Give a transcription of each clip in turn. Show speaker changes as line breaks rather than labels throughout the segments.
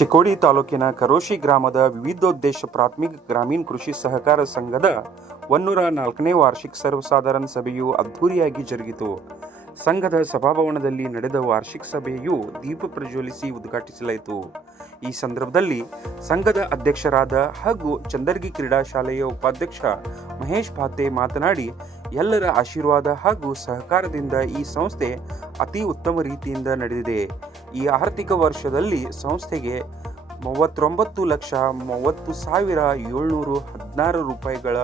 ಚಿಕ್ಕೋಡಿ ತಾಲೂಕಿನ ಕರೋಶಿ ಗ್ರಾಮದ ವಿವಿಧೋದ್ದೇಶ ಪ್ರಾಥಮಿಕ ಗ್ರಾಮೀಣ ಕೃಷಿ ಸಹಕಾರ ಸಂಘದ ಒನ್ನೂರ ನಾಲ್ಕನೇ ವಾರ್ಷಿಕ ಸರ್ವಸಾಧಾರಣ ಸಭೆಯು ಅದ್ಧೂರಿಯಾಗಿ ಜರುಗಿತು. ಸಂಘದ ಸಭಾಭವನದಲ್ಲಿ ನಡೆದ ವಾರ್ಷಿಕ ಸಭೆಯು ದೀಪ ಪ್ರಜ್ವಲಿಸಿ ಉದ್ಘಾಟಿಸಲಾಯಿತು. ಈ ಸಂದರ್ಭದಲ್ಲಿ ಸಂಘದ ಅಧ್ಯಕ್ಷರಾದ ಹಾಗೂ ಚಂದರ್ಗಿ ಕ್ರೀಡಾ ಶಾಲೆಯ ಉಪಾಧ್ಯಕ್ಷ ಮಹೇಶ್ ಪಾತೆ ಮಾತನಾಡಿ ಎಲ್ಲರ ಆಶೀರ್ವಾದ ಹಾಗೂ ಸಹಕಾರದಿಂದ ಈ ಸಂಸ್ಥೆ ಅತಿ ಉತ್ತಮ ರೀತಿಯಿಂದ ನಡೆದಿದೆ. ಈ ಆರ್ಥಿಕ ವರ್ಷದಲ್ಲಿ ಸಂಸ್ಥೆಗೆ ಮೂವತ್ತೊಂಬತ್ತು ಲಕ್ಷ ಮೂವತ್ತು ಸಾವಿರ ಏಳ್ನೂರು ಹದಿನಾರು ರೂಪಾಯಿಗಳ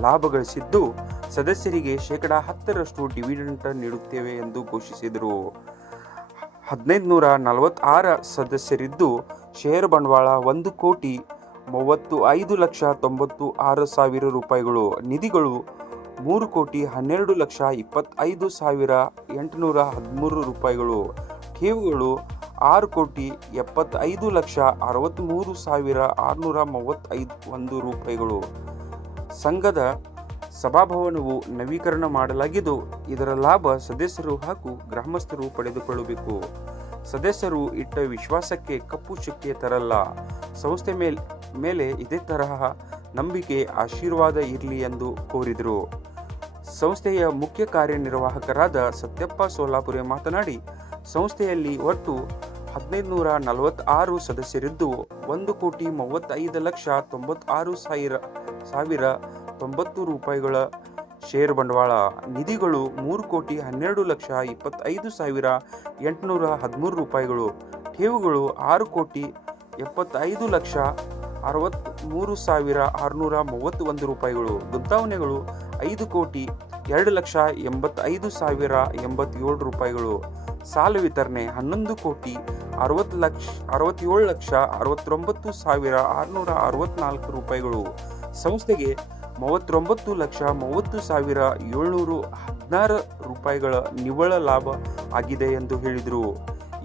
ಲಾಭ ಗಳಿಸಿದ್ದು, ಸದಸ್ಯರಿಗೆ ಶೇಕಡ ಹತ್ತರಷ್ಟು ಡಿವಿಡೆಂಟ್ ನೀಡುತ್ತೇವೆ ಎಂದು ಘೋಷಿಸಿದರು. ಹದಿನೈದು ನೂರ ನಲವತ್ತಾರು ಸದಸ್ಯರಿದ್ದು, ಷೇರು ಬಂಡವಾಳ ಒಂದು ಕೋಟಿ ಮೂವತ್ತು ಐದು ಲಕ್ಷ ತೊಂಬತ್ತು ಆರು ಸಾವಿರ ರೂಪಾಯಿಗಳು. ನಿಧಿಗಳು ಮೂರು ಕೋಟಿ ಹನ್ನೆರಡು ಲಕ್ಷ ಇಪ್ಪತ್ತೈದು ಸಾವಿರ ಎಂಟುನೂರ ಹದಿಮೂರು ರೂಪಾಯಿಗಳು. ಠೇವುಗಳು ಆರು ಕೋಟಿ ಎಪ್ಪತ್ತೈದು ಲಕ್ಷ ಅರವತ್ತ್ಮೂರು ಸಾವಿರ ಆರುನೂರ ಮೂವತ್ತೈದು ಒಂದು ರೂಪಾಯಿಗಳು. ಸಂಘದ ಸಭಾಭವನವು ನವೀಕರಣ ಮಾಡಲಾಗಿದ್ದು, ಇದರ ಲಾಭ ಸದಸ್ಯರು ಹಾಗೂ ಗ್ರಾಮಸ್ಥರು ಪಡೆದುಕೊಳ್ಳಬೇಕು. ಸದಸ್ಯರು ಇಟ್ಟ ವಿಶ್ವಾಸಕ್ಕೆ ಕಪ್ಪು ಚುಕ್ಕೆ ತರಲ್ಲ. ಸಂಸ್ಥೆ ಮೇಲ್, ಮೇಲೆ ಇದೇ ತರಹ ನಂಬಿಕೆ, ಆಶೀರ್ವಾದ ಇರಲಿ ಎಂದು ಕೋರಿದರು. ಸಂಸ್ಥೆಯ ಮುಖ್ಯ ಕಾರ್ಯನಿರ್ವಾಹಕರಾದ ಸತ್ಯಪ್ಪ ಸೋಲಾಪುರೆ ಮಾತನಾಡಿ, ಸಂಸ್ಥೆಯಲ್ಲಿ ಒಟ್ಟು ಹದಿನೈದು ನೂರ ನಲವತ್ತಾರು ಸದಸ್ಯರಿದ್ದು, ಒಂದು ಕೋಟಿ ಮೂವತ್ತೈದು ಲಕ್ಷ ತೊಂಬತ್ತಾರು ಸಾವಿರ ಸಾವಿರ ತೊಂಬತ್ತು ರೂಪಾಯಿಗಳ ಷೇರು ಬಂಡವಾಳ, ನಿಧಿಗಳು ಮೂರು ಕೋಟಿ ಹನ್ನೆರಡು ಲಕ್ಷ ಇಪ್ಪತ್ತೈದು ಸಾವಿರ ಎಂಟುನೂರ ಹದಿಮೂರು ರೂಪಾಯಿಗಳು ಠೇವುಗಳು ಆರು ಕೋಟಿ ಎಪ್ಪತ್ತೈದು ಲಕ್ಷ ಅರವತ್ತ್ಮೂರು ಸಾವಿರ ಆರುನೂರ ಮೂವತ್ತು ಒಂದು ರೂಪಾಯಿಗಳು ಗುಂತಾವಣೆಗಳು ಐದು ಕೋಟಿ ಎರಡು ಲಕ್ಷ ಎಂಬತ್ತೈದು ಸಾವಿರ ಎಂಬತ್ತೇಳು ರೂಪಾಯಿಗಳು. ಸಾಲ ವಿತರಣೆ ಹನ್ನೊಂದು ಕೋಟಿ ಅರವತ್ತು ಲಕ್ಷ, ಅರವತ್ತೇಳು ಲಕ್ಷ ಅರವತ್ತೊಂಬತ್ತು ಸಾವಿರ ಆರುನೂರ ಅರವತ್ನಾಲ್ಕು ರೂಪಾಯಿಗಳು. ಸಂಸ್ಥೆಗೆ ಮೂವತ್ತೊಂಬತ್ತು ಲಕ್ಷ ಮೂವತ್ತು ಸಾವಿರ ಏಳ್ನೂರು ಹದಿನಾರು ರೂಪಾಯಿಗಳ ನಿವ್ವಳ ಲಾಭ ಆಗಿದೆ ಎಂದು ಹೇಳಿದರು.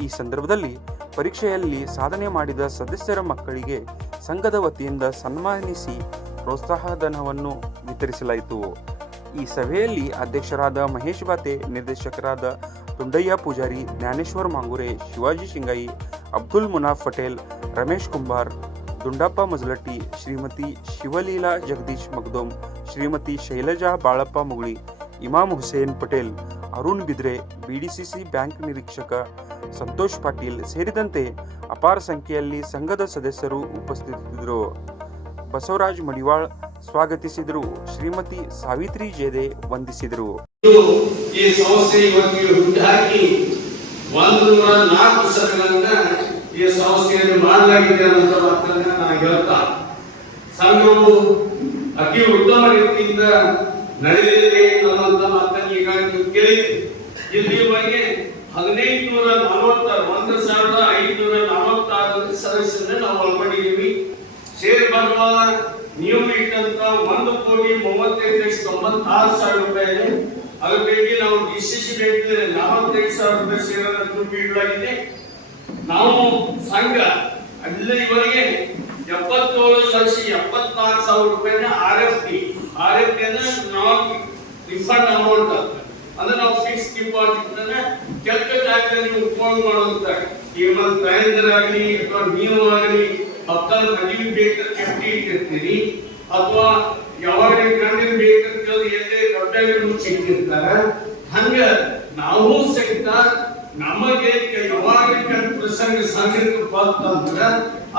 ಈ ಸಂದರ್ಭದಲ್ಲಿ ಪರೀಕ್ಷೆಯಲ್ಲಿ ಸಾಧನೆ ಮಾಡಿದ ಸದಸ್ಯರ ಮಕ್ಕಳಿಗೆ ಸಂಘದ ವತಿಯಿಂದ ಸನ್ಮಾನಿಸಿ ಪ್ರೋತ್ಸಾಹಧನವನ್ನು ವಿತರಿಸಲಾಯಿತು. ಈ ಸಭೆಯಲ್ಲಿ ಅಧ್ಯಕ್ಷರಾದ ಮಹೇಶ್ ಬಾತೆ, ನಿರ್ದೇಶಕರಾದ ತುಂಡಯ್ಯ ಪೂಜಾರಿ, ಜ್ಞಾನೇಶ್ವರ್ ಮಾಂಗುರೆ, ಶಿವಾಜಿ ಶಿಂಗಾಯಿ ಅಬ್ದುಲ್ ಮುನಾಫ್ ಪಟೇಲ್, ರಮೇಶ್ ಕುಂಬಾರ್, ದುಂಡಪ್ಪ ಮಜಲಟ್ಟಿ, ಶ್ರೀಮತಿ ಶಿವಲೀಲಾ ಜಗದೀಶ್ ಮಗ್ದೋಮ್, ಶ್ರೀಮತಿ ಶೈಲಜಾ ಬಾಳಪ್ಪ ಮುಗುಳಿ, ಇಮಾಮ್ ಹುಸೇನ್ ಪಟೇಲ್, ಅರುಣ್ ಬಿದ್ರೆ, ಬಿಡಿಸಿಸಿ ಬ್ಯಾಂಕ್ ನಿರೀಕ್ಷಕ ಸಂತೋಷ್ ಪಾಟೀಲ್ ಸೇರಿದಂತೆ ಅಪಾರ ಸಂಖ್ಯೆಯಲ್ಲಿ ಸಂಘದ ಸದಸ್ಯರು ಉಪಸ್ಥಿತರಿದ್ದರು ಬಸವರಾಜ್ ಮಡಿವಾಳ್ ಸ್ವಾಗತಿಸಿದರು. ಶ್ರೀಮತಿ ಸಾವಿತ್ರಿ ಜೇದೆ ವಂದಿಸಿದರು.
ಈ ಸಂಸ್ಥೆ ಇವತ್ತಿಗೆ ಹುಟ್ಟುಹಾಕಿ ಒಂದು ನೂರ ನಾಲ್ಕು ಸಭೆಗಳನ್ನ ಈ ಸಂಸ್ಥೆಯಲ್ಲಿ ಮಾಡಲಾಗಿದೆ ಅನ್ನೋ ಮಾತನ್ನ ನಾನು ಹೇಳ್ತಾ. ಸಂಘವು ಅತಿ ಉತ್ತಮ ರೀತಿಯಿಂದ ನಡೆದಿದೆ ಅನ್ನುವಂತ ಮಾತನ್ನ ಈಗ ನೀವು ಕೇಳಿದ್ರಿ ಇಲ್ಲಿವರೆಗೆ ಹದಿನೈದು ನೂರ ನಲವತ್ತಾರು ಒಂದು ಸಾವಿರದ ಐದುನೂರ ನಲವತ್ತಾರು ಸದಸ್ಯರನ್ನ ನಾವು ಅಳಪಡಿವಿ ಸೇರ್ ಬಂಡವಾಳ ನೀವು ಇಟ್ಟಂತ ಒಂದು ಕೋಟಿ ಮೂವತ್ತೈದು ಲಕ್ಷ ತೊಂಬತ್ತಾರು ಸಾವಿರ ರೂಪಾಯಿ. ಅದ್ರ ಪೈಕಿ ನಾವು ಡಿಸಿಸಿ ಬ್ಯಾಂಕ್ ನಲವತ್ತೈದು ಸಾವಿರ ರೂಪಾಯಿ ಸೇರಿದ ದುಡ್ಡು ಇಡಲಾಗಿದೆ. ನಾವು ಸಂಘ ಅಲ್ಲಿವರೆಗೆ ಎಪ್ಪತ್ತೇಳು ಲಕ್ಷ ಎಪ್ಪತ್ನಾಲ್ಕು ಸಾವಿರ ರೂಪಾಯಿನ R F T R F T ಅಂದ್ರೆ ನಾವು ರಿಫಂಡ್ ಅಮೌಂಟ್ ಅಂದ್ರೆ ನಾವು ಫಿಕ್ಸ್ ಡಿಪಾಸಿಟ್ ಕೆಟ್ಟ ಜಾಗದಲ್ಲಿ ಉಪಯೋಗ ಮಾಡುವಂತ ಕೇವಲ ತಾಯಂದಿರಾಗಲಿ ಅಥವಾ ನೀವು ಆಗಲಿ ಮಕ್ಕಳ ಮದುವೆ ಬೇಕಂತ ಎಫ್ಟಿ ಇಟ್ಟಿರ್ತೀರಿ ಅಥವಾ ಯಾವಾಗ ಗಂಡಿನ ಬೇಕಂತ ಎಲ್ಲಿ ದೊಡ್ಡ ಸಿಕ್ಕಿರ್ತಾರ, ಹಂಗ ನಾವು ಸಹಿತ ನಮಗೆ ಯಾವಾಗ ಪ್ರಸಂಗ ಸಂಘಕ್ಕೆ ಬಂತಂದ್ರ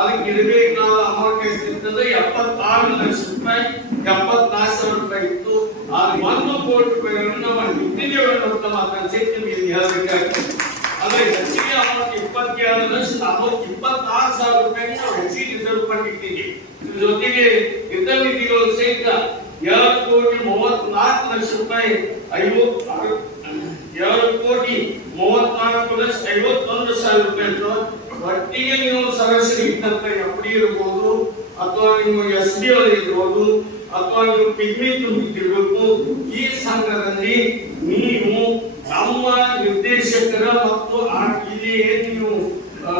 ಅದಕ್ಕೆ ಇರಬೇಕಾದ ಅಮೌಂಟ್ ಎಷ್ಟಿರ್ತದೆ? ಎಪ್ಪತ್ತಾರು ಲಕ್ಷ ರೂಪಾಯಿ, ಎಪ್ಪತ್ನಾಲ್ಕು ಸಾವಿರ ರೂಪಾಯಿ ಇತ್ತು. ಆ ಒಂದು ಕೋಟಿ ರೂಪಾಯಿ ನಾವು ಇಟ್ಟಿದ್ದೇವೆ ಅಂತ ಸಹಿತ ನಿಮಗೆ ಹೇಳಬೇಕಾಗ್ತದೆ ಅಂದ್ರೆ ಹೆಚ್ಚಿಗೆ ಅಮೌಂಟ್ ಇಪ್ಪತ್ತೇಳು ಲಕ್ಷ ನಲವತ್ತು ಇಪ್ಪತ್ತಾರು ಸಾವಿರ ರೂಪಾಯಿ ನಾವು ಹೆಚ್ಚಿಗೆ ರಿಸರ್ವ್ ಇದ್ರ ಜೊತೆಗೆ ಇತರ ನಿಧಿಗಳು ಸಹಿತ ಎರಡು ಕೋಟಿ ಮೂವತ್ನಾಲ್ಕು ಲಕ್ಷ ರೂಪಾಯಿ ಐವತ್ತು ಎರಡು ಕೋಟಿ ಮೂವತ್ನಾಲ್ಕು ಲಕ್ಷ ಐವತ್ತೊಂದು ಸಾವಿರ ರೂಪಾಯಿ ಅಂತ ಒಟ್ಟಿಗೆ ನೀವು ಸರಾಸರಿ ಇದ್ದಂತ ಎಫ್ಡಿ ಇರ್ಬೋದು, ಅಥವಾ ನಿಮ್ಮ ಎಸ್ ಡಿ ಇರ್ಬೋದು, ಅಥವಾ ನೀವು ಪಿಗ್ಮಿ ತುಂಬಿಟ್ಟಿರ್ಬೇಕು, ಈ ಸಂಘದಲ್ಲಿ ನೀವು ನಮ್ಮ ನಿರ್ದೇಶಕರ ಮತ್ತು ಆ ಇಲ್ಲಿ ಏನ್ ನೀವು ಆ,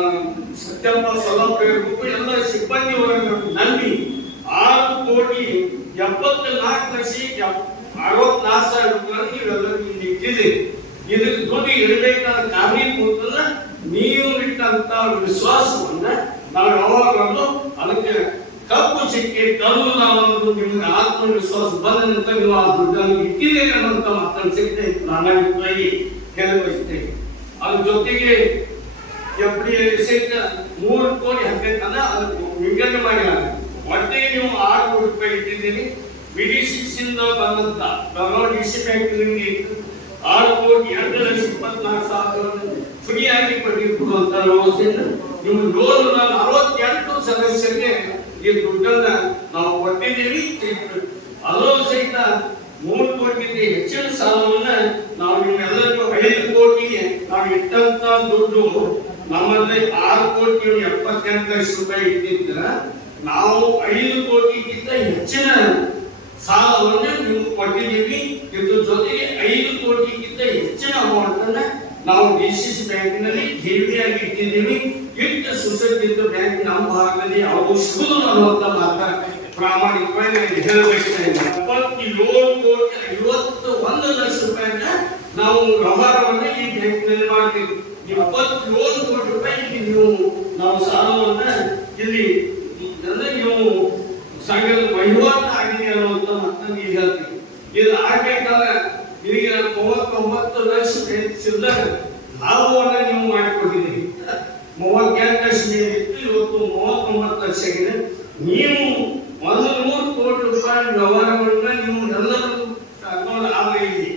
ಸತ್ಯಪ್ಪ ಸೌಲಭ್ಯ ಇರ್ಬೇಕು ಎಲ್ಲ ಸಿಬ್ಬಂದಿ ವರ್ಗವನ್ನು ನಂಬಿ ಆರು ಕೋಟಿ ಎಪ್ಪತ್ತ ನಾಲ್ಕು ಲಕ್ಷ ಎಪ್- ಅರವತ್ನಾಲ್ಕು ಸಾವಿರ ರೂಪಾಯಿ ನೀವೆಲ್ಲರೂ ಇಲ್ಲಿ ಇಟ್ಟಿದ್ದೀರಿ ಇದ್ರ ದುಡ್ಡು ಇರಬೇಕಾದ ಕಾರಣ ಕೂತಲ್ಲ ನೀವು ಇಟ್ಟಂತ ವಿಶ್ವಾಸವನ್ನ ನಾವು ಅದಕ್ಕೆ ಕಪ್ಪು ಚಿಕ್ಕಿ ಕಲ್ಲು ನಾವೊಂದು ನಿಮ್ಗೆ ಆತ್ಮವಿಶ್ವಾಸ ಬಂದ ನಂತರ ನೀವು ದುಡ್ಡನ್ನು ಇಟ್ಟಿದ್ದೀರಿ ಅನ್ನುವಂತ ಮಾತನ್ನು ಸಿಗ್ತದೆ ಪ್ರಾಮಾಣಿಕವಾಗಿ ಹೇಳಬಯಸ್ತೇನೆ ಅದ್ರ ಜೊತೆಗೆ ಎಫ್ ಸಹಿತ ಮೂರು ಕೋಟಿ ಹಾಕ್ಬೇಕಂದ್ರೆ ಅದಕ್ಕೆ ವಿಂಗಡಣೆ ಮಾಡಿಲ್ಲ ಒಟ್ಟಿಗೆ ನೀವು ಆರು ಕೋಟಿ ರೂಪಾಯಿ ಇಟ್ಟಿದ್ದೀರಿ. ಬಿಡಿ ಇಂದ ಬಂದಂತ ಬೆಂಗಳೂರು ಡಿ ಸಿ ಬ್ಯಾಂಕ್ ಆರು ಕೋಟಿ ಎರಡು ಲಕ್ಷ ಇಪ್ಪತ್ನಾಲ್ಕು ಸಾವಿರ ಫ್ರೀ ಆಗಿ ಪಡೆದುಕೊಳ್ಳುವಂತ ವ್ಯವಸ್ಥೆಯಿಂದ ನಿಮ್ಮ ಲೋನ್ ನಲವತ್ತೆಂಟು ಸದಸ್ಯರಿಗೆ ಈ ದುಡ್ಡನ್ನ ನಾವು ಕೊಟ್ಟಿದ್ದೀವಿ. ಅದೂ ಸಹಿತ ಮೂರು ಕೋಟಿಗಿಂತ ಹೆಚ್ಚಿನ ಸಾಲವನ್ನ ನಾವು ನಿಮ್ಮೆಲ್ಲರಿಗೂ ಐದು ಕೋಟಿಗೆ ನಾವು ಇಟ್ಟಂತ ದುಡ್ಡು ನಮ್ಮಲ್ಲಿ ಆರು ಕೋಟಿ ಎಪ್ಪತ್ತೆಂಟು ಲಕ್ಷ ರೂಪಾಯಿ ಇಟ್ಟಿದ್ರ ನಾವು ಐದು ಕೋಟಿಗಿಂತ ಹೆಚ್ಚಿನ ಸಾಲವನ್ನ ನೀವು ಕೊಟ್ಟಿದ್ದೀವಿ. ಇದ್ರ ಜೊತೆಗೆ ಐದು ಕೋಟಿಗಿಂತ ಹೆಚ್ಚಿನ ಅಮೌಂಟ್ ಅನ್ನ ನಾವು ಡಿ ಸಿ ಸಿ ಬ್ಯಾಂಕಿನಲ್ಲಿ ಠೇವಣಿಯಾಗಿ ಇಟ್ಟಿದ್ದೀವಿ. ಇಟ್ಟು ಸುಸಜ್ಜಿತ ಬ್ಯಾಂಕ್ ನಮ್ಮ ಭಾಗದಲ್ಲಿ ಅವು ಶುಭ ಅನ್ನುವಂಥ ಮಾತ ಪ್ರಾಮಾಣಿಕವಾಗಿ ನಾನು ಹೇಳಬಯಸ್ತೇನೆ ಎಪ್ಪತ್ತೇಳು ಕೋಟಿ ಐವತ್ತು ಒಂದು ಲಕ್ಷ ರೂಪಾಯಿನ ನಾವು ವ್ಯವಹಾರವನ್ನು ಈ ಬ್ಯಾಂಕ್ನಲ್ಲಿ ಮಾಡ್ತೀವಿ. ಇಪ್ಪತ್ತೇಳು ಕೋಟಿ ರೂಪಾಯಿ ನೀವು ನಾವು ಸಾಲವನ್ನ ಇಲ್ಲಿ ಅಂದ್ರೆ ನೀವು ಸಂಘದ ವಹಿವಾಟು ಆಗಿದೆ ಅನ್ನುವಂತ ಮಾತನ್ನ ಈಗ ಹೇಳ್ತೀವಿ ಇದು ಆಗ್ಬೇಕಾದ್ರೆ ಈಗ ಮೂವತ್ತೊಂಬತ್ತು ಲಕ್ಷ ಚಿಲ್ಲರೆ ಲಾಭವನ್ನ ನೀವು ಮಾಡಿಕೊಟ್ಟಿದ್ದೀರಿ. ಮೂವತ್ತೆಂಟು ಲಕ್ಷ ಇತ್ತು ಇವತ್ತು ಮೂವತ್ತೊಂಬತ್ತು ಲಕ್ಷ ಆಗಿದೆ. ನೀವು ಒಂದು ನೂರು ಕೋಟಿ ರೂಪಾಯಿ ವ್ಯವಹಾರಗಳನ್ನ ನೀವು ಎಲ್ಲರೂ ತಗೊಂಡು ಆದ್ರೆ ಇಲ್ಲಿ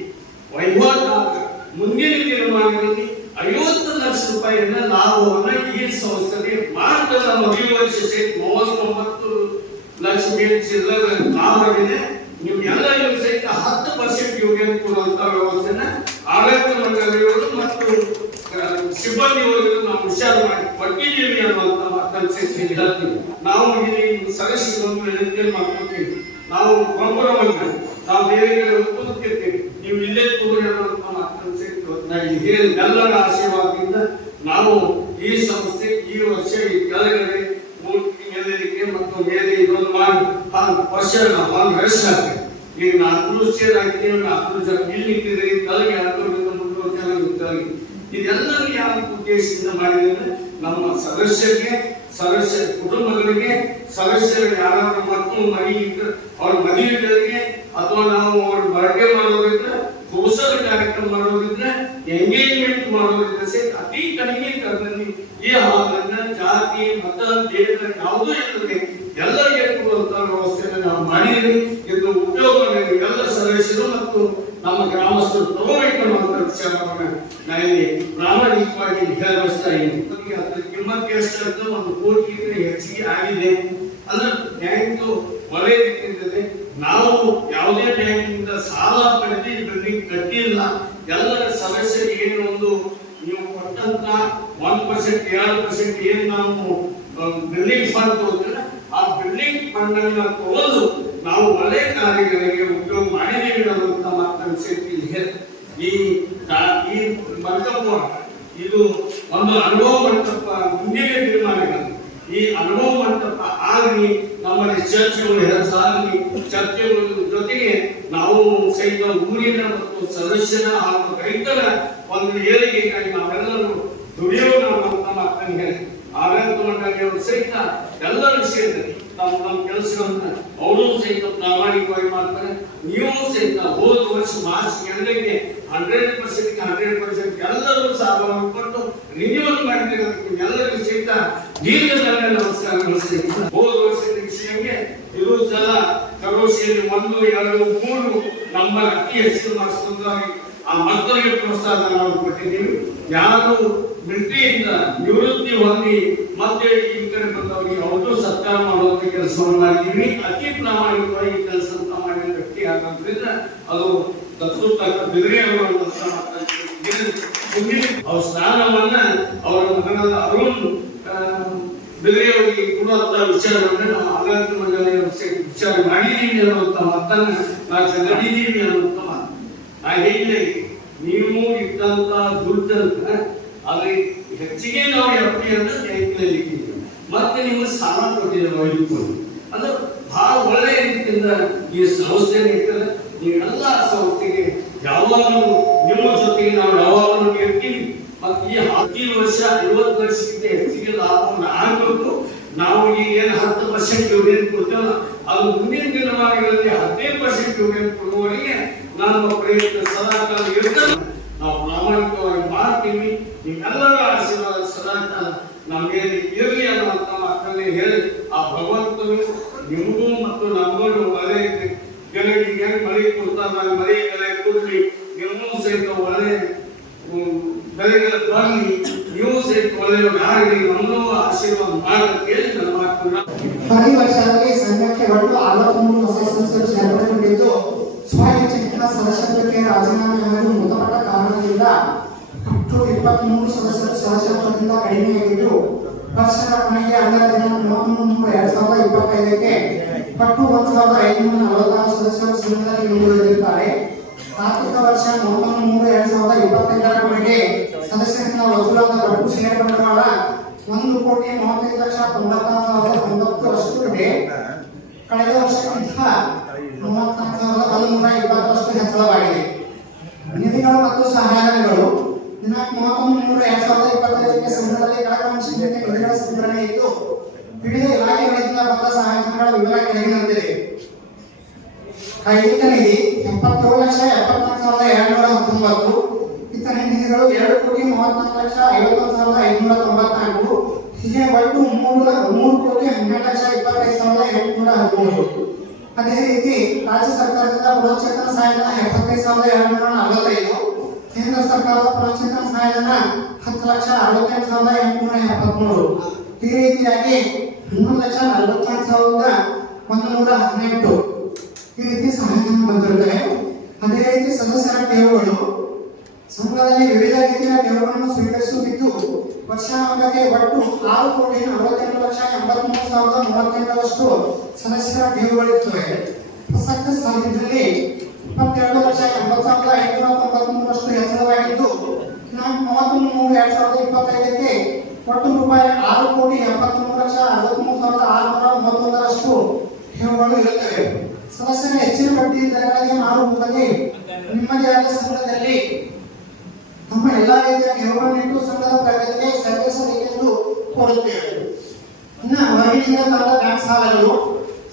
ವಹಿವಾಟು ಆದ್ರೆ ಮುಂದಿನ ದಿನಮಾನಗಳಲ್ಲಿ ಐವತ್ತು ಲಕ್ಷ ರೂಪಾಯಿಯನ್ನ ಲಾಭವನ್ನ ಈ ಸಂಸ್ಥೆಗೆ ಮಾತ್ರ ನಮ್ಮ ಈ ವರ್ಷ ಸೇರಿ ಮೂವತ್ತೊಂಬತ್ತು ಲಕ್ಷ ಮೇಲೆ ಚಿಲ್ಲರೆ ಲಾಭವಿದೆ ನೀವು ಎಲ್ಲರಿಗೂ ಸಹಿತ ಹತ್ತು ಪರ್ಸೆಂಟ್ ಯೋಗ್ಯತೆ ಕೊಡುವಂತ ವ್ಯವಸ್ಥೆನ ಆಡಳಿತ ಮಂಡಳಿಯವರು ಮತ್ತು ಆ, ಸಿಬ್ಬಂದಿ ವರ್ಗಗಳು ನಾವು ಹುಷಾರು ಮಾಡಿ ಕೊಟ್ಟಿದ್ದೀವಿ ಅನ್ನುವಂತ ಮಾತನ್ನು ಸಹಿತ ಇಲ್ಲಿ ಹೇಳ್ತೀವಿ ನಾವು ಇಲ್ಲಿ ಸದಸ್ಯರನ್ನು ವಿನಂತಿಯನ್ನು ಮಾಡ್ಕೊತೀವಿ ನಾವು ಗೊಬ್ಬರವನ್ನ ನಾವು ಕಡೆ ಉತ್ಪತ್ತಿರ್ತೀವಿ ನೀವು ಇಲ್ಲೇ ಎಲ್ಲರ ಆಶೀರ್ವಾದದಿಂದ ನಾವು ಈ ಸಂಸ್ಥೆ ಈ ವರ್ಷ ಈ ಕೆಳಗಡೆ ಮೂರ್ತಿ ಮೇಲೇರಿಕೆ ಮತ್ತು ಮೇಲೆ ಇದೊಂದು ಮಾಡಿ ತಾನು ವರ್ಷ ಹಂಗ್ ವರ್ಷ ಈಗ ನಾಲ್ಕು ಸೇರ್ ಹಾಕಿದ್ದೀವಿ ನಾಲ್ಕು ಜನ ಇಲ್ಲಿ ನಿಂತಿದ್ರೆ ತಲೆಗೆ ಹಾಕೋದ್ರಿಂದ ಮುಂದುವರೆದ ಕೆಳಗೆ ಇದೆಲ್ಲರೂ ಯಾವ ಉದ್ದೇಶದಿಂದ ಮಾಡಿದ್ರೆ ನಮ್ಮ ಸದಸ್ಯರಿಗೆ ಸದಸ್ಯ ಕುಟುಂಬಗಳಿಗೆ ಸದಸ್ಯರು ಯಾರಾದ್ರೂ ಮಕ್ಕಳು ಮರಿ ಇದ್ರೆ ಅವ್ರ ಮದುವೆಗಳಿಗೆ ಅಥವಾ ನಾವು ಅವ್ರ ಬರ್ಡೇ ಮಾಡೋದಿದ್ರೆ ಕುಸಲ ಕಾರ್ಯಕ್ರಮ ಮಾಡೋದಿದ್ರೆ ಎಂಗೇಜ್ಮೆಂಟ್ ಮಾಡೋದಿದ್ರೆ ಸಹಿತ ಅತಿ ಕಡಿಮೆ ಕಾಲದಲ್ಲಿ ಈ ಹಾಲನ್ನ ಜಾತಿ, ಮತ, ದೇಶ ಯಾವುದೂ ಇಲ್ಲದೆ ಎಲ್ಲರಿಗೆ ಕೊಡುವಂತ ವ್ಯವಸ್ಥೆಯನ್ನು ನಾವು ಮಾಡಿದ್ದೀವಿ ಇದು ಉದ್ಯೋಗವನ್ನು ಎಲ್ಲ ಸದಸ್ಯರು ಮತ್ತು ನಮ್ಮ ಗ್ರಾಮಸ್ಥರು ತಗೋಬೇಕನ್ನುವಂಥ ವಿಚಾರವನ್ನು ವಿಚಾರವನ್ನ ನಾನು ಇಲ್ಲಿ ಪ್ರಾಮಾಣಿಕವಾಗಿ ಹೇಳಬಯಸ್ತಾ ಇದ್ದೀನಿ ಅದರ ಕಿಮ್ಮತ್ತು ಎಷ್ಟಾಯ್ತು ಒಂದು ಕೋಟಿಗಿಂತ ಹೆಚ್ಚಿಗೆ ಆಗಿದೆ. ಅಂದ್ರೆ ಬ್ಯಾಂಕ್ ಒಳ್ಳೆ ರೀತಿಯಿಂದಿದೆ ನಾವು ಯಾವುದೇ ಬ್ಯಾಂಕಿನಿಂದ ಸಾಲ ಪಡೆದು ಬಿಲ್ಡಿಂಗ್ ಕಟ್ಟಿಲ್ಲ. ಎಲ್ಲರ ಸಮಸ್ಯೆ ಏನು ಒಂದು ನೀವು ಕೊಟ್ಟಂತ ಒನ್ ಪರ್ಸೆಂಟ್ ಎರಡು ಪರ್ಸೆಂಟ್ ಏನು ನಾವು ಬಿಲ್ಡಿಂಗ್ ಫಂಡ್ ತಗೋತೀರ ಆ ಬಿಲ್ಡಿಂಗ್ ಫಂಡ್ ಅನ್ನ ತಗೊಂಡು ನಾವು ಒಳ್ಳೆಯ ಕಾರ್ಯಗಳಿಗೆ ಉಪಯೋಗ ಮಾಡಿದ್ದೀವಿ ಅನ್ನುವಂತ ಮಾತನ್ನು ಈ ಈ ಮಂಟಪ ಇದು ಒಂದು ಅನುಭವ ಮಂಟಪ ಮುಂದಿನ ತೀರ್ಮಾನಗಳು ಈ ಅನುಭವ ಮಂಟಪ ಆಗಲಿ, ನಮ್ಮಲ್ಲಿ ಚರ್ಚೆಗಳು ಹೆಚ್ಚಾಗಲಿ, ಚರ್ಚೆಗಳ ಜೊತೆಗೆ ನಾವು ಸಹಿತ ಊರಿನ ಮತ್ತು ಸದಸ್ಯನ ಹಾಗೂ ರೈತರ ಒಂದು ಏಳಿಗೆಗಾಗಿ ನಾವೆಲ್ಲರೂ ದುಡಿಯೋಣ ಅಂತ ಮಾತನ್ನು ಹೇಳಿ ಆಡಳಿತ ಮಂಡಳಿಯವರು ಸಹಿತ ಎಲ್ಲರೂ ಸೇರಿದ್ದಾರೆ ನಮ್ಮ ನಮ್ಮ ಕೆಲಸಗಳನ್ನ ಅವರು ಸಹಿತ ಪ್ರಾಮಾಣಿಕವಾಗಿ ಮಾಡ್ತಾರೆ. ನೀವು ಸಹಿತ ಹೋದ ವರ್ಷ ಮಾರ್ಚ್ ಎರಡಕ್ಕೆ ಹಂಡ್ರೆಡ್ ಪರ್ಸೆಂಟ್ ಹಂಡ್ರೆಡ್ ಪರ್ಸೆಂಟ್ ಎಲ್ಲರೂ ಸಾಲವನ್ನು ಕೊಟ್ಟು ರಿನ್ಯೂವಲ್ ಮಾಡಿರೋದಕ್ಕೆ ಎಲ್ಲರಿಗೂ ಸಹಿತ ದೀರ್ಘದಲ್ಲ ನಮಸ್ಕಾರಗಳು ಸಹಿತ ಹೋದ ವರ್ಷದ ವಿಷಯಕ್ಕೆ ಇದು ಸಲ ಕರೋಶಿಯಲ್ಲಿ ಒಂದು, ಎರಡು, ಮೂರು ನಮ್ಮ ಅತಿ ಹೆಚ್ಚು ಮಾಡಿಸುವುದಾಗಿ ಆ ಮಕ್ಕಳಿಗೆ ಪ್ರೋತ್ಸಾಹ ನಾವು ಕೊಟ್ಟಿದ್ದೀವಿ. ಯಾರು ಬ್ರಿಟಿಷ್ ನಿವೃತ್ತಿ ಹೊಂದಿ ಮತ್ತೆ ಈ ಕಡೆ ಬಂದವರಿಗೆ ಅವರು ಸತ್ಕಾರ ಮಾಡುವಂತ ಕೆಲಸವನ್ನು ಮಾಡಿದ್ದೀವಿ. ಅತಿ ಪ್ರಾಮಾಣಿಕವಾಗಿ ಕೆಲಸ ಮಾಡಿದ ವ್ಯಕ್ತಿ ಆಗೋದ್ರಿಂದ ಅದು ದತ್ತು ಬಿದ್ರೆ ಅವರು ಸ್ನಾನವನ್ನ ಅವರ ಮಗನಾದ ಅರುಣ್ ಬಿದ್ರೆಯವರಿಗೆ ಕೊಡುವಂತ ವಿಚಾರವನ್ನು ನಾವು ಆಡಳಿತ ಮಂಡಳಿಯ ವಿಚಾರ ಮಾಡಿದ್ದೀವಿ ಅನ್ನುವಂತ ಮಾತನ್ನ ನಾವು ನಡೆದಿದ್ದೀವಿ ಅನ್ನುವಂತ ಹೇಳಿದೆ, ನೀವು ಇಟ್ಟಂತ ದುಡ್ಡನ್ನ ಅಲ್ಲಿ ಹೆಚ್ಚಿಗೆ ನಾವು ಎಫ್ ಡಿ ಅಂತ ಬ್ಯಾಂಕಿನಲ್ಲಿ ಮತ್ತೆ ನಿಮಗೆ ಸಾಲ ಕೊಟ್ಟಿದ್ದೇವೆ ಇಟ್ಕೊಂಡು. ಅದು ಬಹಳ ಒಳ್ಳೆಯ ರೀತಿಯಿಂದ ಈ ಸಂಸ್ಥೆ ಇರ್ತದೆ ನೀವೆಲ್ಲ ಸಂಸ್ಥೆಗೆ ಯಾವಾಗಲೂ ನಿಮ್ಮ ಜೊತೆಗೆ ನಾವು ಯಾವಾಗಲೂ ಇರ್ತೀವಿ. ಮತ್ತೆ ಈ ಹತ್ತು ವರ್ಷ ಐವತ್ತು ವರ್ಷಕ್ಕಿಂತ ಹೆಚ್ಚಿಗೆ ಲಾಭವನ್ನು ಆಗಬೇಕು. ನಾವು ಈಗ ಏನು ಹತ್ತು ಪರ್ಸೆಂಟ್ ಯೂನಿಯನ್ ಕೊಡ್ತೇವಲ್ಲ, ಅದು ಮುಂದಿನ ದಿನಮಾನಗಳಲ್ಲಿ ಹದಿನೈದು ಪರ್ಸೆಂಟ್ ಯೂನಿಯನ್ ಕೊಡುವವರಿಗೆ ನಮ್ಮ ಪ್ರಯತ್ನ ಸದಾ ಕಾಲ ಇರ್ತದೆ ನಾವು ಪ್ರಾಮಾಣಿಕವಾಗಿ ಮಾಡ್ತೀವಿ. ನಿಮ್ಮೆಲ್ಲರ ಆಶೀರ್ವಾದ ಸದಾ ಕಾಲ ನಮಗೆ ಇರಲಿ ಅನ್ನುವಂಥ ಮಾತಲ್ಲಿ ಹೇಳಿ ಆ ಭಗವಂತನು ನಿಮಗೂ ಮತ್ತು ನಮಗೂ ಒಳ್ಳೆ ಗೆಳೆಗೆ ಹೆಂಗ್ ಮಳೆ ಕೊಡ್ತಾರ ಮಳೆ ಬೆಳೆ ಕೊಡ್ಲಿ ನಿಮಗೂ ಸಹಿತ ಒಳ್ಳೆ ಹ್ಮ್, ಬೆಳೆಗಳು ಬರಲಿ ನೀವು ಸಹಿತ ಒಳ್ಳೆಯವರಾಗಲಿ ನಮ್ಮನ್ನು ಆಶೀರ್ವಾದ ಮಾಡಕ್ಕೆ ನನ್ನ ಮಾತನ್ನ.
ಪ್ರತಿ ವರ್ಷದಲ್ಲಿ ಸಂಘಕ್ಕೆ ಒಟ್ಟು ಅರವತ್ಮೂರು ಹೊಸ ಸಂಸ್ಥೆಗಳು ಸೇರ್ಪಡೆಗೊಂಡಿದ್ದು ಸ್ವಇಚ್ಛೆಯಿಂದ ಸದಸ್ಯತ್ವಕ್ಕೆ ರಾಜೀನಾಮೆ ಹಾಗೂ ಮೃತಪಟ್ಟ ಕಾರಣದಿಂದ ಒಟ್ಟು ಇಪ್ಪತ್ಮೂರು ಸದಸ್ಯರು ಸದಸ್ಯತ್ವದಿಂದ ಕಡಿಮೆಯಾಗಿದ್ದು ವರ್ಷದ ಕೊನೆಗೆ ಹನ್ನೆರಡು ದಿನ ಮೂವತ್ಮೂರು ಎರಡ್ ಸಾವಿರದ ಇಪ್ಪತ್ತೈದಕ್ಕೆ ಒಟ್ಟು ಒಂದು ಸಾವಿರದ ಐನೂರ ನಲವತ್ತಾರು ಸದಸ್ಯರು ಸಂಘದಲ್ಲಿ ಮುಂದುವರೆದಿರುತ್ತಾರೆ ಆರ್ಥಿಕ ವರ್ಷ ಮೂವತ್ತೊಂದು ಮೂರು ಎರಡ್ ಸಾವಿರದ ಇಪ್ಪತ್ತೈದರ ಕೊನೆಗೆ ಸದಸ್ಯರಿಂದ ವಸೂಲಾದ ಒಟ್ಟು ಷೇರು ಬಂಡವಾಳ ಒಂದು ಕೋಟಿ ಮೂವತ್ತೈದು ಲಕ್ಷ ತೊಂಬತ್ತಾರು ಸಾವಿರದ ತೊಂಬತ್ತರಷ್ಟು ಇದೆ. ಕಳೆದ ವರ್ಷಕ್ಕಿಂತ ಮೂವತ್ನಾಲ್ಕು ಸಾವಿರದ ಹೆಚ್ಚಳವಾಗಿದೆ ನಿಧಿಗಳು ಮತ್ತು ಸಹಾಯಗಳು ದಿನಾಂಕ ಮೂವತ್ತೊಂದು ಮೂರು ಎರಡ್ ಸಾವಿರದ ಇಪ್ಪತ್ತೈದಕ್ಕೆ ಸಂಘದಲ್ಲಿ ಸಂಗ್ರಹಣೆ ಇದ್ದು, ವಿವಿಧ ಇಲಾಖೆಗಳಿಂದ ಬಂದ ಸಹಾಯಧನಗಳ ವಿವರ ಕೆಳಗಿನಂತಿದೆ ಎಪ್ಪತ್ತೇಳು ಲಕ್ಷ ಎರಡ್ನೂರ ಹತ್ತೊಂಬತ್ತು. ಇತರೆ ನಿಧಿಗಳು ಎರಡು ಕೋಟಿ ಮೂವತ್ನಾಲ್ಕು ಲಕ್ಷ ಸಾವಿರದ ಹೀಗೆ ಮೂರು ಮೂರು ಕೋಟಿ ಹನ್ನೆರಡು ಲಕ್ಷ ಇಪ್ಪತ್ತೈದು ಸಾವಿರದ ಎಂಟುನೂರ ಹದಿಮೂರು. ಅದೇ ರೀತಿ ರಾಜ್ಯ ಸರ್ಕಾರದಿಂದ ಪುನಶ್ಚೇತನ ಸಹಾಯಧನ ಎಪ್ಪತ್ತೈದು ಸಾವಿರದ ಎರಡುನೂರ ನಲವತ್ತೈದು, ಕೇಂದ್ರ ಸರ್ಕಾರದ ಪುನಶ್ಚೇತನ ಸಹಾಯಧನ ಹತ್ತು ಲಕ್ಷ ಅರವತ್ತೆಂಟು ಸಾವಿರದ ಎಂಟುನೂರ ಎಪ್ಪತ್ಮೂರು. ಈ ರೀತಿಯಾಗಿ ಹನ್ನೊಂದು ಲಕ್ಷ ನಲವತ್ತೆಂಟು ಸಾವಿರದ ಒಂದು ನೂರ ಹದಿನೆಂಟು ಈ ರೀತಿ ಸಹಾಯಧನ ಬಂದಿರುತ್ತವೆ. ಅದೇ ರೀತಿ ಸದಸ್ಯರ ಠೇವುಗಳು ಸಂಘದಲ್ಲಿ ವಿವಿಧ ರೀತಿಯ ಠೇವುಗಳನ್ನು ಸ್ವೀಕರಿಸುತ್ತಿದ್ದು ವರ್ಷಾಂಗಕ್ಕೆ ಒಟ್ಟು ಆರು ಕೋಟಿ ನಲವತ್ತೆಂಟು ಲಕ್ಷ ಎಂಬತ್ಮೂರು ಸಾವಿರದ ಮೂವತ್ತೆಂಟರಷ್ಟು ಸದಸ್ಯರ ಠೇವುಗಳಿರುತ್ತವೆ ಪ್ರಸಕ್ತ ಸಾಲಿನಲ್ಲಿ ಇಪ್ಪತ್ತೆರಡು ಲಕ್ಷ ಎಂಬತ್ತು ಸಾವಿರದ ಐನೂರ ತೊಂಬತ್ಮೂರರಷ್ಟು ಹೆಚ್ಚಳವಾಗಿದ್ದು ದಿನಾಂಕ ಮೂವತ್ತೊಂದು ಮೂರು ಎರಡ್ ಸಾವಿರದ ಇಪ್ಪತ್ತೈದಕ್ಕೆ ಒಟ್ಟು ರೂಪಾಯಿ ಆರು ಕೋಟಿ ಎಪ್ಪತ್ಮೂರು ಲಕ್ಷ ಅರವತ್ಮೂರು ಸಾವಿರದ ಆರುನೂರ ಮೂವತ್ತೊಂದರಷ್ಟು ಠೇವುಗಳು ಇರುತ್ತವೆ. ಸದಸ್ಯರ ಹೆಚ್ಚಿನ ಬಡ್ಡಿ ದರಗಳಿಗೆ ಮಾರು ಹೋಗದೆ ನಿಮ್ಮದೇ ಆದ ಸಂಘದಲ್ಲಿ ನಮ್ಮ ಎಲ್ಲಾ ರೀತಿಯ ಗವರ್ಮೆಂಟ್ ಸಂಘದ ಪ್ರಗತಿಗೆ ಸಲ್ಲಿಸಬೇಕೆಂದು ಕೋರುತ್ತೇವೆ. ಇನ್ನು ಹೊರಗಿನಿಂದ ತಂದ ಬ್ಯಾಂಕ್ ಸಾಲಗಳು,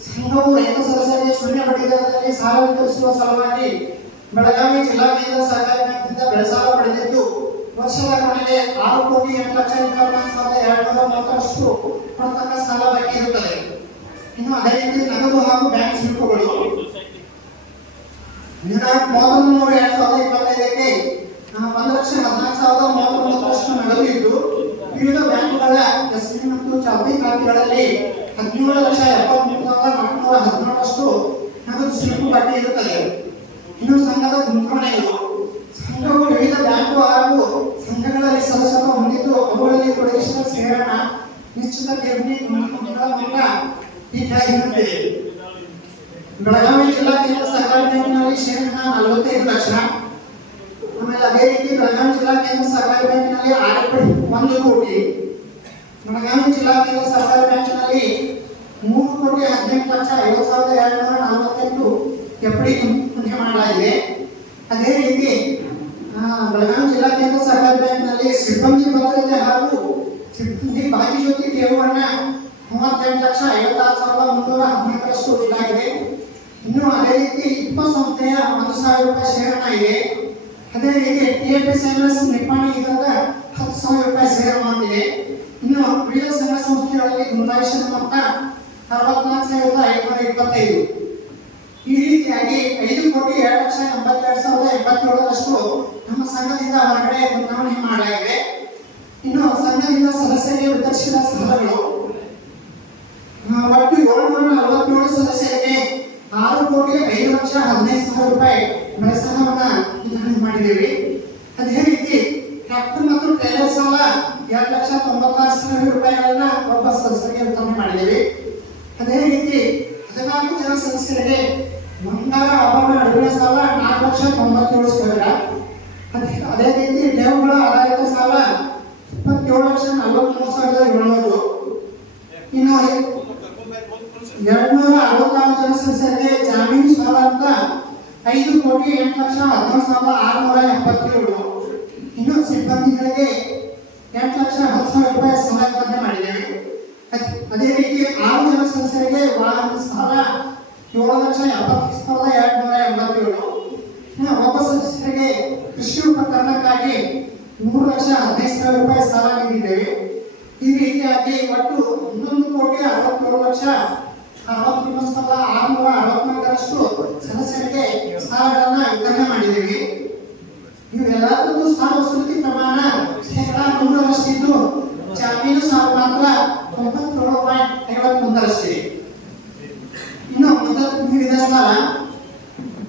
ಸಂಘವು ರೈತ ಸದಸ್ಯರಿಗೆ ಶೂನ್ಯ ಬಡ್ಡಿ ದರದಲ್ಲಿ ಸಾಲ ವಿತರಿಸುವ ಸಲುವಾಗಿ ಬೆಳಗಾವಿ ಜಿಲ್ಲಾ ಕೇಂದ್ರ ಸಹಕಾರಿ ಬ್ಯಾಂಕ್ನಿಂದ ಬೆಳೆಸಾಲ ಪಡೆದಿದ್ದು, ವರ್ಷದ ಕೊನೆಗೆ ಆರು ಕೋಟಿ ಎಂಟು ಲಕ್ಷ ಇಪ್ಪತ್ನಾಲ್ಕು ಸಾವಿರದ ಎರಡುನೂರ ಮೂವತ್ತರಷ್ಟು ಪ್ರತಕ ಸಾಲ ಬಾಕಿ ಇರುತ್ತದೆ. ಇನ್ನು ಅದೇ ರೀತಿ ನಗದು ಹಾಗೂ ಬ್ಯಾಂಕ್ ಶುಲ್ಕಗಳು. ಮೊದಲು ಮೂವತ್ತೊಂದು ಎರಡು ಎರಡ್ ಸಾವಿರದ ಇಪ್ಪತ್ತೈದಕ್ಕೆ ಒಂದು ಲಕ್ಷ ಹದಿನಾಲ್ಕು ಸಾವಿರದ ಮೂವತ್ತೊಂಬತ್ತರಷ್ಟು ನಗದು ಇದ್ದು ವಿವಿಧ ಬ್ಯಾಂಕುಗಳ ಎಸ್ಬಿ ಮತ್ತು ಚಾಲ್ತಿ ಖಾತೆಗಳಲ್ಲಿ ಹದಿನೇಳು ಲಕ್ಷ ಎಪ್ಪತ್ಮೂರು ಸಾವಿರದ ನಾಲ್ಕುನೂರ ಹದಿನೇಳರಷ್ಟು ನಗದು ಸಿಲುಕು ಬಾಕಿ ಇರುತ್ತದೆ. ಇನ್ನು ಸಂಘದ ಗುಂಪಣೆಗಳು ಸಂಘವು ವಿವಿಧ ಬ್ಯಾಂಕು ಹಾಗೂ ಸಂಘಗಳಲ್ಲಿ ಸದಸ್ಯತ್ವ ಹೊಂದಿದ್ದು ಅವುಗಳಲ್ಲಿ ತೊಡಗಿಸಿದ ಸೇರಣ ನಿಶ್ಚಿತ ಠೇವಣಿ ಮೂಲಕ ಕೆಳಗಿನಂತಿದೆ ಬೆಳಗಾವಿ ಜಿಲ್ಲಾ ಕೇಂದ್ರ ಸಹಕಾರ ಬ್ಯಾಂಕಿನಲ್ಲಿ ಶೇರಿನ ನಲವತ್ತೈದು ಲಕ್ಷ. ಆಮೇಲೆ ಅದೇ ರೀತಿ ಬೆಳಗಾವಿ ಜಿಲ್ಲಾ ಕೇಂದ್ರ ಸಹಕಾರಿ ಬ್ಯಾಂಕಿನಲ್ಲಿ ಆರ್ಎಫ್ಡಿ ಒಂದು ಕೋಟಿ ಬೆಳಗಾವಿ ಜಿಲ್ಲಾ ಕೇಂದ್ರ ಸಹಕಾರಿ ಬ್ಯಾಂಕಿನಲ್ಲಿ ಮೂರು ಕೋಟಿ ಹದಿನೆಂಟು ಲಕ್ಷ ಐವತ್ತು ಸಾವಿರದ ಎರಡುನೂರ ನಲವತ್ತೆಂಟು ಎಫ್ಡಿ ಕುಂಠೆ ಮಾಡಲಾಗಿದೆ ಅದೇ ರೀತಿ ಆ, ಬೆಳಗಾವಿ ಜಿಲ್ಲಾ ಕೇಂದ್ರ ಸಹಕಾರಿ ಬ್ಯಾಂಕಿನಲ್ಲಿ ಸಿಬ್ಬಂದಿ ಭದ್ರತೆ ಹಾಗೂ ಸಿಬ್ಬಂದಿ ಭಾಗ್ಯಜ್ಯೋತಿ ಠೇವನ್ನ ಮೂವತ್ತೆಂಟು ಲಕ್ಷ ಐವತ್ತಾರು ಸಾವಿರದ ಮುನ್ನೂರ ಹದಿನಾಲ್ಕರಷ್ಟು ಇದಾಗಿದೆ ಇನ್ನು ಅದೇ ರೀತಿ ಇಪ್ಪತ್ತು ಸಂಸ್ಥೆಯ ಒಂದು ಸಾವಿರ ರೂಪಾಯಿ ಶೇರಣ ಇದೆ ಅದೇ ರೀತಿ T F S M S Nippani ಇದ್ದಾಗ ಹತ್ತು ಸಾವಿರ ರೂಪಾಯಿ ಸೇವೆ ಮಾಡಿದೆ ಇನ್ನು ವಿಡಿಯೋ ಸಂಘ ಸಂಸ್ಥೆಗಳಲ್ಲಿ ನೋಂದಾಯಿಸಿದ ಮೊತ್ತ ಅರವತ್ನಾಲ್ಕು ಸಾವಿರದ ಐನೂರ ಇಪ್ಪತ್ತೈದು. ಈ ರೀತಿಯಾಗಿ ಐದು ಕೋಟಿ ಎರಡು ಲಕ್ಷ ಎಂಬತ್ತೆರಡು ಸಾವಿರದ ಎಂಬತ್ತೇಳರಷ್ಟು ನಮ್ಮ ಸಂಘದಿಂದ ಹೊರಗಡೆ ನೋಂದಣಿ ಮಾಡಲಾಗಿದೆ. ಇನ್ನು ಸಂಘದಿಂದ ಸದಸ್ಯರಿಗೆ ವಿತರಿಸಿದ ಸಾಲಗಳು ಒಟ್ಟು ಏಳ್ನೂರ ನಲವತ್ತೇಳು ಸದಸ್ಯರಿಗೆ ಆರು ಕೋಟಿ ಐದು ಲಕ್ಷ ಹದಿನೈದು ಸಾವಿರ ರೂಪಾಯಿ ಬೆಳೆಸಾಲವನ್ನ ವಿತರಣೆ ಮಾಡಿದ್ದೇವೆ. ಅದೇ ರೀತಿ ಟ್ರಾಕ್ಟರ್ ಮತ್ತು ಟೈಲರ್ ಸಾಲ ಎರಡು ಲಕ್ಷ ತೊಂಬತ್ತಾರು ಸಾವಿರ ರೂಪಾಯಿಗಳನ್ನ ಒಬ್ಬ ಸದಸ್ಯರಿಗೆ ವಿತರಣೆ ಮಾಡಿದ್ದೇವೆ. ಅದೇ ರೀತಿ ಹದಿನಾಲ್ಕು ಜನ ಸದಸ್ಯರಿಗೆ ಬಂಗಾರ ಆಭರಣ ಅಡುಗೆ ಸಾಲ ನಾಲ್ಕು ಲಕ್ಷ ತೊಂಬತ್ತೇಳು ಸಾವಿರ. ಅದೇ ಅದೇ ರೀತಿ ಠೇವುಗಳ ಆಧಾರಿತ ಸಾಲ ಇಪ್ಪತ್ತೇಳು ಲಕ್ಷ ನಲವತ್ಮೂರು ಸಾವಿರದ ಏಳ್ನೂರು. ಇನ್ನು ಎರಡ್ನೂರ ಅರವತ್ತಾರು ಜನ ಸದಸ್ಯರಿಗೆ ಜಾಮೀನು ಸಾಲ ಅಂತ ಐದು ಕೋಟಿ ಎಂಟು ಲಕ್ಷ ಹದಿನೇಳು ಸಾವಿರದ ಆರುನೂರ ಎಪ್ಪತ್ತೇಳು. ಇನ್ನು ಸಿಬ್ಬಂದಿಗಳಿಗೆ ಎಂಟು ಲಕ್ಷ ಹತ್ತು ಸಾವಿರ ರೂಪಾಯಿ ವಿತರಣೆ ಮಾಡಿದ್ದೇವೆ ಅದೇ ರೀತಿ ಆರು ಜನ ಸದಸ್ಯರಿಗೆ ವಾಹನ ಸಾಲ ಏಳು ಲಕ್ಷ ಎಪ್ಪತ್ತು ಸಾವಿರದ ಎರಡು ನೂರ ಎಂಬತ್ತೇಳು ಒಬ್ಬ ಸದಸ್ಯರಿಗೆ ಕೃಷಿ ಉಪಕರಣಕ್ಕಾಗಿ ಮೂರು ಲಕ್ಷ ಹದಿನೈದು ಸಾವಿರ ರೂಪಾಯಿ ಸಾಲ ನೀಡಿದ್ದೇವೆ. ಈ ರೀತಿಯಾಗಿ ಒಟ್ಟು ಹನ್ನೊಂದು ಕೋಟಿ ಅರವತ್ತೇಳು ಲಕ್ಷ ಅರವತ್ತೊಂಬತ್ತು ಸಾವಿರದ ಆರುನೂರ ಅರವತ್ನಾಲ್ಕರಷ್ಟು ಸಾಲಗಳನ್ನ ವಿತರಣೆ ಮಾಡಿದೀವಿ ಇವೆಲ್ಲದಕ್ಕೂ ಸಾಲ ವಸೂಲಿ ಪ್ರಮಾಣ ಶೇಕಡ ನೂರರಷ್ಟಿದ್ದು ಜಾಮೀನು ಸಾಲ ಮಾತ್ರ ತೊಂಬತ್ತೇಳು ಪಾಯಿಂಟ್ ಐವತ್ತೊಂದರಷ್ಟಿದೆ. ಇನ್ನು ನೀಡಿದ ಸಾಲ,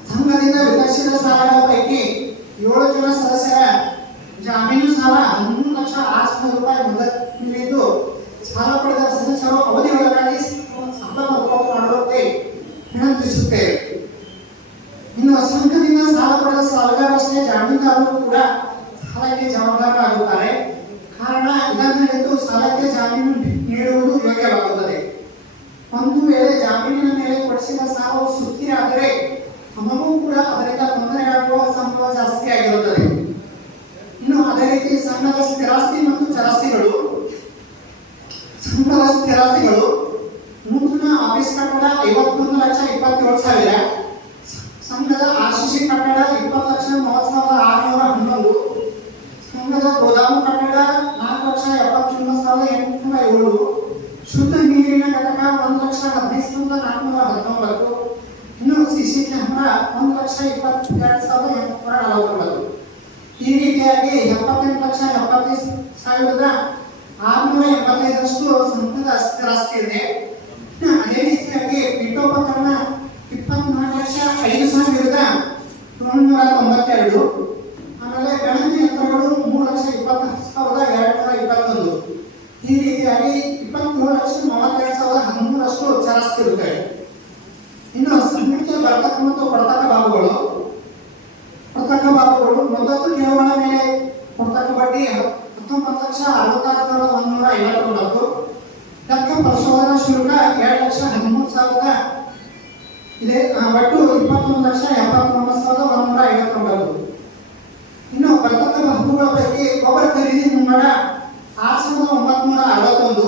ಸಂಘದಿಂದ ವಿತರಿಸಿದ ಸಾಲಗಳ ಪೈಕಿ ಏಳು ಜನ ಸದಸ್ಯರ ಜಾಮೀನು ಸಾಲ ಹನ್ನೊಂದು ಲಕ್ಷ ಆರು ಸಾವಿರ ರೂಪಾಯಿ ಮೊದಲು ನೀಡಿದ್ದು ಸಾಲ ಪಡೆದ ಸದಸ್ಯರು ಅವಧಿ ಒಳಗಾಗಿ ಸಾಲ ಮರುಪಾವತಿ ಮಾಡುವಂತೆ ವಿನಂತಿಸುತ್ತೇವೆ ಇನ್ನು ಸಂಘದಿಂದ ಸಾಲ ಪಡೆದ ಜಾಮೀನುದಾರರು ಕೂಡ ಸಾಲಕ್ಕೆ ಜವಾಬ್ದಾರರಾಗುತ್ತಾರೆ ಕಾರಣ ಇದನ್ನು ಹಿಡಿದು ಸಾಲಕ್ಕೆ ಜಾಮೀನು ನೀಡುವುದು ಯೋಗ್ಯವಾಗುತ್ತದೆ. ಒಂದು ವೇಳೆ ಜಾಮೀನಿನ ಮೇಲೆ ಕೊಡಿಸಿದ ಸಾಲವು ಸುತ್ತಿಯಾದರೆ ನಮಗೂ ಕೂಡ ಅದರಿಂದ ತೊಂದರೆಯಾಗುವ ಸಂಭವ ಜಾಸ್ತಿ ಆಗಿರುತ್ತದೆ. ಇನ್ನು ಅದೇ ರೀತಿ ಸಂಘದ ಸ್ಥಿರಾಸ್ತಿ ಮತ್ತು ಚರಾಸ್ತಿಗಳು, ಸಂಘದ ಸ್ಥಿರಾಸ್ತಿಗಳು ನೂತನ ಆಫೀಸ್ ಕಟ್ಟಡ ಐವತ್ತೊಂದು ಲಕ್ಷ ಇಪ್ಪತ್ತೇಳು ಸಾವಿರ, ಸಂಘದ ಆರ್ಸಿಸಿ ಕಟ್ಟಡ ಇಪ್ಪತ್ತು ಲಕ್ಷ ಮೂವತ್ತು ಸಾವಿರದ ಆರುನೂರ ಹನ್ನೊಂದು ಸಂಘದ ಗೋದಾಮು ಕಟ್ಟಡ ನಾಲ್ಕು ಲಕ್ಷ ಎಪ್ಪತ್ತೊಂಬತ್ತು ಸಾವಿರದ ಎಂಟುನೂರ ಏಳು. ಶುದ್ಧ ನೀರಿನ ಘಟಕ ಒಂದು ಲಕ್ಷ ಹದಿನೈದು ಸಾವಿರದ ನಾಲ್ಕುನೂರ ಹತ್ತೊಂಬತ್ತು ಇನ್ನು ಸಿಸಿ ಕ್ಯಾಮ್ರಾ ಒಂದು ಲಕ್ಷ ಇಪ್ಪತ್ತೆರಡು ಸಾವಿರದ ಎಂಟುನೂರ ನಲವತ್ತೊಂಬತ್ತು. ಈ ರೀತಿಯಾಗಿ ಎಪ್ಪತ್ತೆಂಟು ಲಕ್ಷ ಎಪ್ಪತ್ತೈದು ಸಾವಿರದ ಆರುನೂರ ಎಂಬತ್ತೈದರಷ್ಟು ಸಂಘದ ಅಸ್ಥಿರಾಸ್ತಿ ಇದೆ. ಅದೇ ರೀತಿಯಾಗಿ ಪೀಠೋಪಕರಣ ಇಪ್ಪತ್ನಾಲ್ಕು ಲಕ್ಷ ಐದು ಸಾವಿರದ ಏಳ್ನೂರ ತೊಂಬತ್ತೆರಡು ಆಮೇಲೆ ಗಣತಿ ಯಂತ್ರಗಳು ಮೂರು ಲಕ್ಷ ಇಪ್ಪತ್ತು ಸಾವಿರದ ಎರಡು ನೂರ ಇಪ್ಪತ್ತೊಂದು. ಈ ರೀತಿಯಾಗಿ ಇಪ್ಪತ್ಮೂರು ಲಕ್ಷ ಮೂವತ್ತೆರಡು ಸಾವಿರದ ಹದಿಮೂರಷ್ಟು ಇರುತ್ತವೆ ಇನ್ನು ಸಂಘಕ್ಕೆ ಬರ್ತಕ್ಕ ಮತ್ತು ಕೊಡ್ತಕ್ಕ ಭಾಗಗಳು. ಕೊಡ್ತಕ್ಕ ಭಾಗಗಳು ಮೊದಲು ಠೇವಣ ಮೇಲೆ. ಕೊಡ್ತಕ್ಕ ಬಡ್ಡಿ ಹತ್ತೊಂಬತ್ತು ಲಕ್ಷ ಅರವತ್ತಾರು ಸಾವಿರದ ಒಂದೂರ ಐವತ್ತೊಂಬತ್ತು. ಲೆಕ್ಕ ಪರಿಶೋಧನಾ ಶುಲ್ಕ ಎರಡು ಲಕ್ಷ ಹದಿಮೂರು ಸಾವಿರದ ಇದೆ. ಒಟ್ಟು ಇಪ್ಪತ್ತೊಂದು ಲಕ್ಷ ಎಪ್ಪತ್ತೊಂಬತ್ತು ಸಾವಿರದ ಒಂದೂರ ಐವತ್ತೊಂಬತ್ತು. ಇನ್ನು ಬರ್ತಕ್ಕ ಹಕ್ಕುಗಳ ಪೈಕಿ ಗೊಬ್ಬರ ಖರೀದಿ ಮುಂಗಡ ಆರು ಸಾವಿರದ ಒಂಬತ್ನೂರ ಅರವತ್ತೊಂದು,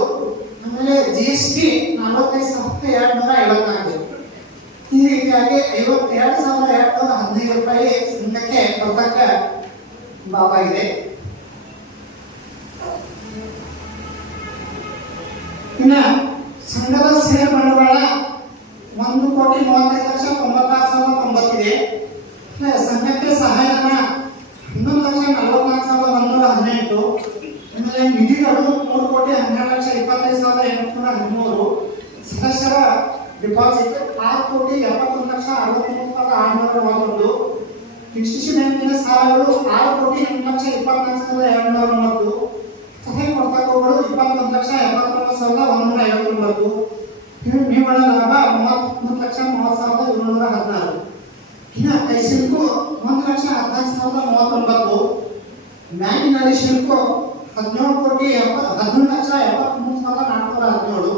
ಆಮೇಲೆ ಜಿ ಎಸ್ ಟಿ ನಲವತ್ತೈದು ಸಾವಿರದ ಎರಡು ನೂರ ಐವತ್ನಾಲ್ಕು. ಈ ರೀತಿಯಾಗಿ ಐವತ್ತೆರಡು ಸಾವಿರದ ಎರಡು ನೂರ ಹದಿನೈದು ರೂಪಾಯಿ ಸಂಘಕ್ಕೆ ಬರ್ತಕ್ಕ ಬಾಬಾಗಿದೆ ಇನ್ನ ಸಂಘದ ಸೇರ್ ಬಂಡವಾಳ ಒಂದು ಕೋಟಿ ಮೂವತ್ತೈದು ಲಕ್ಷ ತೊಂಬತ್ತಾರು ಸಾವಿರದ ತೊಂಬತ್ತಿದೆ. ಸಂಘಕ್ಕೆ ಹಣ ಹನ್ನೊಂದು ಲಕ್ಷ ನಲವತ್ನಾಲ್ಕು ಸಾವಿರದ ಒಂದೂರ ಹದಿನೆಂಟು. ಆಮೇಲೆ ನಿಧಿಗಳು ಮೂರು ಕೋಟಿ ಹನ್ನೆರಡು ಲಕ್ಷ ಇಪ್ಪತ್ತೈದು ಸಾವಿರದ ಎಂಟುನೂರ ಹದಿಮೂರು. ಸದಸ್ಯರ ಡಿಪಾಸಿಟ್ ಆರು ಕೋಟಿ ಎಪ್ಪತ್ತೊಂದು ಲಕ್ಷ ಅರವತ್ಮೂರು ಆರುನೂರ ಒಂದೊಂದು ಕೃಷಿ ಬ್ಯಾಂಕಿನ ಸಾಲಗಳು ಆರು ಕೋಟಿ ಎಂಟು ಲಕ್ಷ ಇಪ್ಪತ್ನಾಲ್ಕು ಸಾವಿರದ ಎರಡುನೂರ ಒಂಬತ್ತು. ಸಹಾಯ ಕೊಡ್ತಕ್ಕವುಗಳು ಇಪ್ಪತ್ತೊಂದು ಲಕ್ಷ ಎಪ್ಪತ್ತೊಂಬತ್ತು ಸಾವಿರದ ಒಂದೂರ ಐವತ್ತೊಂಬತ್ತು ನಿವ್ವಳ ಲಾಭ ಮೂವತ್ಮೂರು ಲಕ್ಷ, ಮೂವತ್ತು ಸಾವಿರದ ಏಳ್ನೂರ ಹದಿನಾರು. ಇನ್ನು ಕೈ ಶಿಲ್ಕು ಒಂದು ಲಕ್ಷ ಹದಿನಾಲ್ಕು ಸಾವಿರದ ಮೂವತ್ತೊಂಬತ್ತು. ಬ್ಯಾಂಕಿನಲ್ಲಿ ಶಿಲ್ಕು ಹದಿನೇಳು ಕೋಟಿ ಎಪ್ಪ ಹದಿನೇಳು ಲಕ್ಷ ಎಪ್ಪತ್ತ್ಮೂರು ಸಾವಿರದ ನಾಲ್ಕುನೂರ ಹದಿನೇಳು.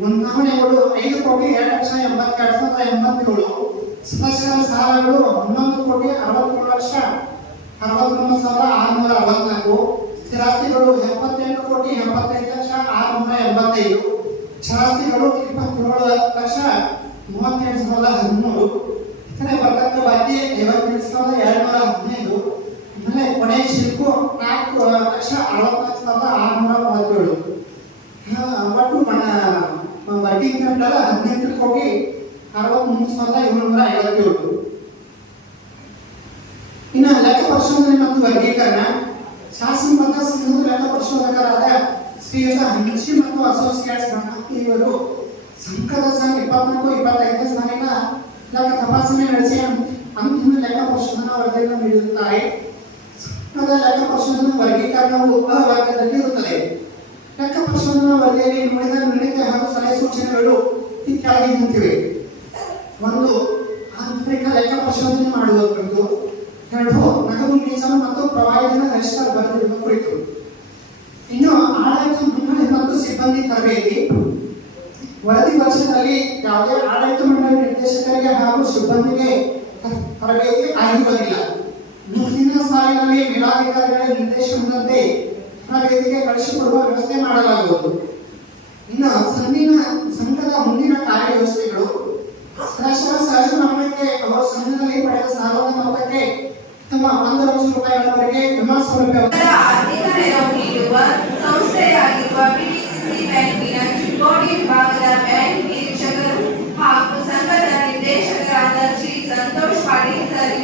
ನೋಂದಣಿಗಳು ಐದು ಕೋಟಿ ಎರಡು ಲಕ್ಷ ಎಂಬತ್ತೆರಡು ಸಾವಿರದ ಎಂಬತ್ತೇಳು. ಸದಸ್ಯರ ಸಾಲಗಳು ಹನ್ನೊಂದು ಕೋಟಿ ಅರವತ್ತೇಳು ಲಕ್ಷ ಅರವತ್ತೊಂಬತ್ತು ಸಾವಿರದ ಆರುನೂರ ಅರವತ್ನಾಲ್ಕು. ಸ್ಥಿರಾಸ್ತಿಗಳು ಎಪ್ಪತ್ತೆಂಟು ಕೋಟಿ ಎಪ್ಪತ್ತೈದು ಲಕ್ಷ ಆರುನೂರ ಎಂಬತ್ತೈದು. ಚರಾಸ್ತಿಗಳು ಇಪ್ಪತ್ತೇಳು ಲಕ್ಷ ಮೂವತ್ತೆರಡು ಸಾವಿರದ ಹದಿಮೂರು. ಇತರೆ ಬರ್ತಕ್ಕ ಬಾಕಿ ಐವತ್ತೆಂಟು ಸಾವಿರದ ಎರಡುನೂರ ಹದಿನೈದು. ಆಮೇಲೆ ಕೊನೆಯ ಶಿಲ್ಕು ನಾಲ್ಕು ಲಕ್ಷ ಅರವತ್ನಾಲ್ಕು ಸಾವಿರದ ಆರುನೂರ ಮೂವತ್ತೇಳು. ಒಟ್ಟು ಬಡ್ಡಿ ಕ್ಯಾಪಿಟಲ್ ಹದಿನೆಂಟು ಕೋಟಿ ಅರವತ್ಮೂರು ಸಾವಿರದ ಏಳ್ನೂರ ಐವತ್ತೇಳು. ಇನ್ನು ಲೆಕ್ಕ ಪರಿಶೋಧನೆ ಮತ್ತು ವರ್ಗೀಕರಣ. ಶಾಸನ ಮತ್ತು ಸಿಂಧು ಲೆಕ್ಕ ಪರಿಶೋಧಕರಾದ ಶ್ರೀಯುತ ಹಂಚಿ ಮತ್ತು ಅಸೋಸಿಯೇಟ್ಸ್ ಇವರು ಸಂಘದ ಸಂಘ ಇಪ್ಪತ್ನಾಲ್ಕು ಇಪ್ಪತ್ತೈದನೇ ಸಾಲಿನ ಲೆಕ್ಕ ತಪಾಸಣೆ ನಡೆಸಿ ಅಂತಿಮ ಲೆಕ್ಕ ಪರಿಶೋಧನಾ ವರದಿಯನ್ನು ನೀಡುತ್ತಾರೆ ಸಂಘದ ಲೆಕ್ಕ ಪರಿಶೋಧನಾ ವರ್ಗೀಕರಣವು ಅ ವರ್ಗದಲ್ಲಿ ಇರುತ್ತದೆ. ಲೆಕ್ಕ ಪರಿಶೋಧನಾ ವರದಿಯಲ್ಲಿ ನೋಡಿದ ನಿರ್ಣಯ ಹಾಗೂ ಸಲಹೆ ಸೂಚನೆಗಳು ಕೆಳಗಿನಂತಿವೆ ಒಂದು, ಆಂತರಿಕ ಲೆಕ್ಕ ಪರಿಶೋಧನೆ ಮಾಡುವ ಕುರಿತು. ಎರಡು ನಗದು ಮೀಸಲು ಮತ್ತು ಪ್ರವಾಹದಿಂದ ಗರಿಷ್ಠ ಬರೆದಿರುವ ಕುರಿತು. ಇನ್ನು ಆಡಳಿತ ಮಂಡಳಿ ಮತ್ತು ಸಿಬ್ಬಂದಿ ತರಬೇತಿ. ವರದಿ ವರ್ಷದಲ್ಲಿ ಯಾವುದೇ ಆಡಳಿತ ಮಂಡಳಿ ನಿರ್ದೇಶಕರಿಗೆ ಹಾಗೂ ಸಿಬ್ಬಂದಿಗೆ ತರಬೇತಿ ಆಗಿರುವುದಿಲ್ಲ ಮುಂದಿನ ಸಾಲಿನಲ್ಲಿ ಮೇಲಾಧಿಕಾರಿಗಳ ನಿರ್ದೇಶನದಂತೆ ತರಬೇತಿಗೆ ಕಳಿಸಿಕೊಡುವ ವ್ಯವಸ್ಥೆ ಮಾಡಲಾಗುವುದು. ಇನ್ನು ಸಂಘಿನ ಸಂಘದ ಮುಂದಿನ ಕಾರ್ಯವ್ಯವಸ್ಥೆಗಳು. ಸಹಜ ಸಹಜ ಸಂಘದಲ್ಲಿ ಪಡೆದ ಸಾಲದ ಮೊತ್ತಕ್ಕೆ ತಮ್ಮ ಒಂದು ಲಕ್ಷ ರೂಪಾಯಿಗಳವರೆಗೆ ವಿಮಾ ಸೌಲಭ್ಯ
ಅಧೀನವನ್ನು ನೀಡುವ ಸಂಸ್ಥೆಯಾಗಿರುವ ಬಿಡಿಸಿಸಿ ಬ್ಯಾಂಕಿನ ಚಿಕ್ಕೋಡಿ ವಿಭಾಗದ ಬ್ಯಾಂಕ್ ನಿರೀಕ್ಷಕರು ಹಾಗೂ ಸಂಘದ ನಿರ್ದೇಶಕರಾದ ಶ್ರೀ ಸಂತೋಷ್ ಪಾಟೀಲ್ ಸರ್